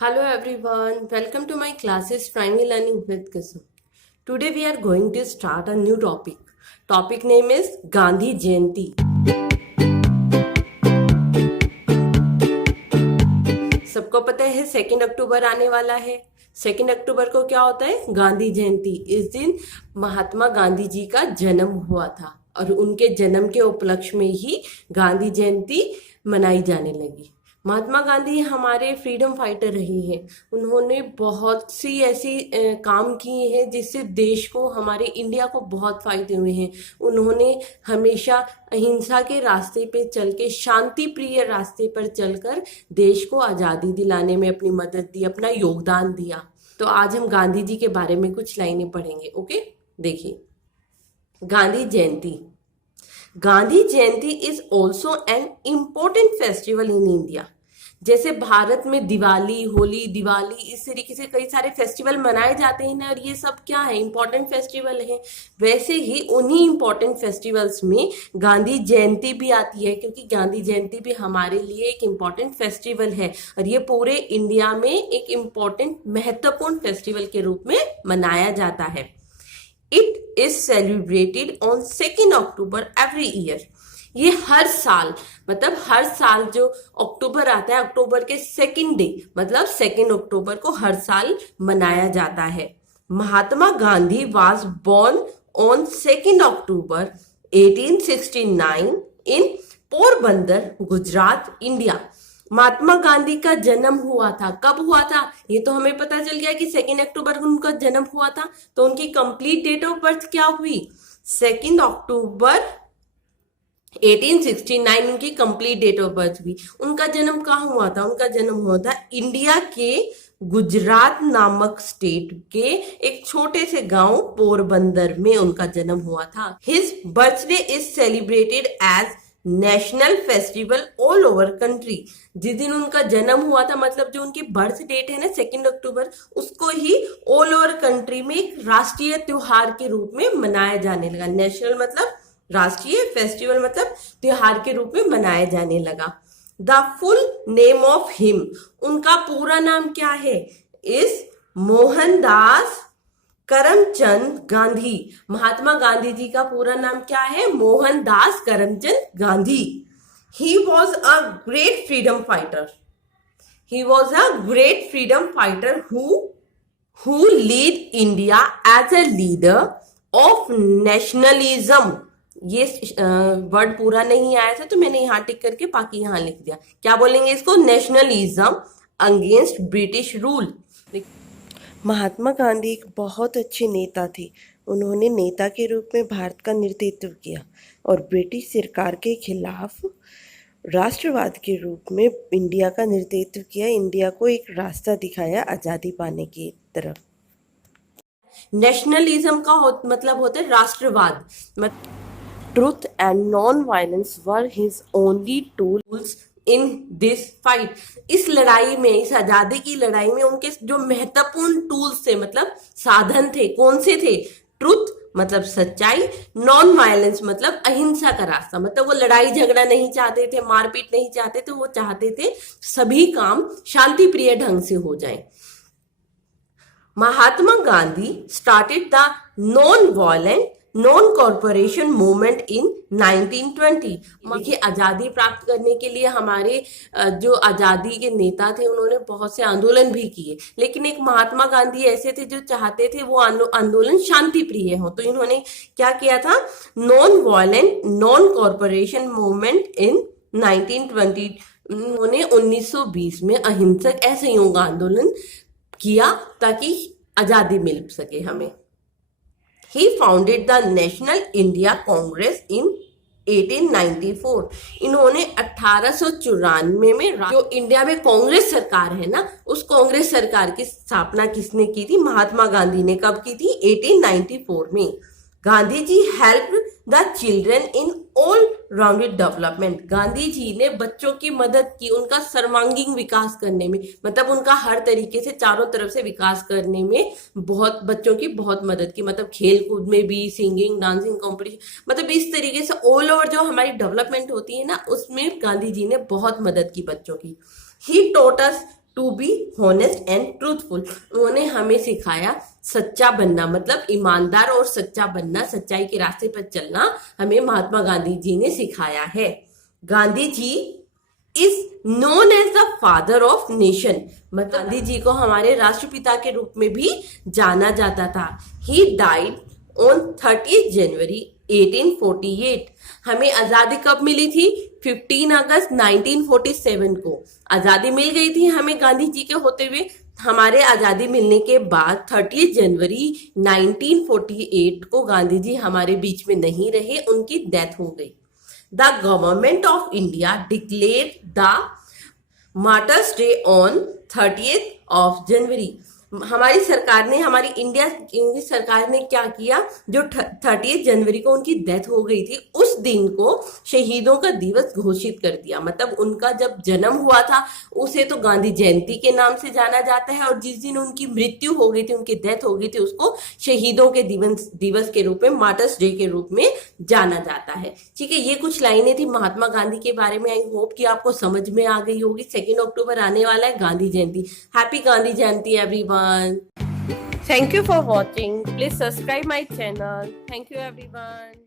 Hello everyone, welcome to my classes Primary Learning with Kisum. Today we are going to start a new topic. Topic name is Gandhi Jayanti. सबको पता है 2 अक्टूबर आने वाला है। 2 अक्टूबर को क्या होता है? गांधी जयंती। इस दिन महात्मा गांधी जी का जन्म हुआ था और उनके जन्म के उपलक्ष्य में ही गांधी जयंती मनाई जाने लगी। महात्मा गांधी हमारे फ्रीडम फाइटर रहे हैं। उन्होंने बहुत सी ऐसी काम किए हैं जिससे देश को, हमारे इंडिया को बहुत फायदे हुए हैं। उन्होंने हमेशा अहिंसा के रास्ते पे चल के, शांति प्रिय रास्ते पर चलकर देश को आज़ादी दिलाने में अपनी मदद दी, अपना योगदान दिया। तो आज हम गांधी जी के बारे में कुछ लाइनें पढ़ेंगे। ओके, देखिए, Gandhi Jayanti. Gandhi Jayanti is also an important festival in India. जैसे भारत में दिवाली, होली, दिवाली, इस तरीके से कई सारे फेस्टिवल मनाए जाते हैं ना, और ये सब क्या है? इम्पोर्टेंट फेस्टिवल है। वैसे ही उन्हीं इम्पोर्टेंट फेस्टिवल्स में गांधी जयंती भी आती है, क्योंकि गांधी जयंती भी हमारे लिए एक इम्पोर्टेंट फेस्टिवल है और ये पूरे इंडिया में एक इम्पोर्टेंट, महत्वपूर्ण फेस्टिवल के रूप में मनाया जाता है। It is celebrated on 2 October every year. ये हर साल, मतलब हर साल जो अक्टूबर आता है, अक्टूबर के सेकेंड डे, मतलब 2 अक्टूबर को हर साल मनाया जाता है। Mahatma Gandhi was born on 2 October 1869 in Porbandar, Gujarat, India. Mahatma Gandhi का जन्म हुआ था। कब हुआ था? ये तो हमें पता चल गया कि 2 अक्टूबर को उनका जन्म हुआ था। तो उनकी कंप्लीट डेट ऑफ बर्थ क्या हुई? 2 अक्टूबर 1869 उनकी कंप्लीट डेट ऑफ बर्थ हुई। उनका जन्म कहाँ हुआ था? उनका जन्म हुआ था इंडिया के गुजरात नामक स्टेट के एक छोटे से गांव पोरबंदर में उनका जन्म हुआ था। His birthday is celebrated as national festival all over country. जिस दिन उनका जन्म हुआ था, मतलब जो उनकी बर्थ डेट है ना 2 अक्टूबर, उसको ही ऑल ओवर कंट्री में एक राष्ट्रीय त्योहार के रूप में मनाया जाने लगा। नेशनल मतलब राष्ट्रीय, फेस्टिवल मतलब त्योहार के रूप में मनाया जाने लगा। The full name of him, उनका पूरा नाम क्या है? इस मोहनदास करमचंद गांधी। महात्मा गांधी जी का पूरा नाम क्या है? Mohandas Karamchand Gandhi. He was a great freedom fighter. He was a great freedom fighter who lead India as a leader of nationalism. ये वर्ड पूरा नहीं आया था तो मैंने यहाँ टिक करके बाकी यहाँ लिख दिया। क्या बोलेंगे इसको? Nationalism against British rule. Mahatma Gandhi एक बहुत अच्छे नेता थे। उन्होंने नेता के रूप में भारत का नेतृत्व किया और ब्रिटिश सरकार के खिलाफ राष्ट्रवाद के रूप में इंडिया का नेतृत्व किया। इंडिया को एक रास्ता दिखाया आज़ादी पाने की तरफ। नेशनलिज्म का मतलब होता है राष्ट्रवाद। Truth and non violence were his only tools in this fight. इस लड़ाई में, इस आजादी की लड़ाई में उनके जो महत्वपूर्ण टूल्स थे, मतलब साधन थे, कौन से थे? ट्रूथ मतलब सच्चाई, नॉन वायलेंस मतलब अहिंसा का रास्ता। मतलब वो लड़ाई झगड़ा नहीं चाहते थे, मारपीट नहीं चाहते थे, वो चाहते थे सभी काम शांति प्रिय ढंग से हो जाए। Mahatma Gandhi started the non violent non corporation movement in 1920। देखिए, आज़ादी प्राप्त करने के लिए हमारे जो आज़ादी के नेता थे उन्होंने बहुत से आंदोलन भी किए, लेकिन एक महात्मा गांधी ऐसे थे जो चाहते थे वो आंदोलन शांति प्रिय हो। तो इन्होंने क्या किया था? Non violent non corporation movement in 1920। उन्होंने 1920 में अहिंसक असहयोग आंदोलन किया ताकि आज़ादी मिल सके हमें। He founded the National India Congress in 1894। इन्होंने 1894 में जो इंडिया में कांग्रेस सरकार है ना, उस कांग्रेस सरकार की स्थापना किसने की थी? महात्मा गांधी ने। कब की थी? 1894 में। Gandhi ji help the children in all rounded development. Gandhi ji ने बच्चों की मदद की, उनका सर्वांगीण विकास करने में, मतलब उनका हर तरीके से चारों तरफ से विकास करने में बहुत, बच्चों की बहुत मदद की। मतलब खेल कूद में भी, सिंगिंग, डांसिंग कॉम्पिटिशन, मतलब इस तरीके से ऑल ओवर जो हमारी डेवलपमेंट होती है ना, उसमें गांधी जी ने बहुत मदद की बच्चों की। He taught us to be honest and truthful. उन्होंने हमें सिखाया सच्चा बनना, मतलब ईमानदार और सच्चा बनना, सच्चाई के रास्ते पर चलना हमें महात्मा गांधी जी ने सिखाया है। Gandhi ji is known as the father of nation, मतलब गांधी जी को हमारे राष्ट्रपिता के रूप में भी जाना जाता था। ही डाइड ऑन 30 जनवरी 1848। हमें आजादी कब मिली थी? 15 अगस्त 1947 को आजादी मिल गई थी हमें गांधी जी के होते हुए। हमारे आजादी मिलने के बाद 30 जनवरी 1948 को गांधी जी हमारे बीच में नहीं रहे, उनकी डेथ हो गई। The government of India declared the Martyrs Day on 30th of January। हमारी सरकार ने, हमारी इंडिया की सरकार ने क्या किया, जो 30 जनवरी को उनकी डेथ हो गई थी उस दिन को शहीदों का दिवस घोषित कर दिया। मतलब उनका जब जन्म हुआ था उसे तो गांधी जयंती के नाम से जाना जाता है, और जिस दिन उनकी मृत्यु हो गई थी, उनकी डेथ हो गई थी, उसको शहीदों के दिवस के रूप में, मार्टर्स डे के रूप में जाना जाता है। ठीक है, ये कुछ लाइनें थी महात्मा गांधी के बारे में। आई होप कि आपको समझ में आ गई होगी। 2 अक्टूबर आने वाला है, Gandhi Jayanti. Happy Gandhi Jayanti everyone. Thank you for watching. Please subscribe my channel. Thank you everyone.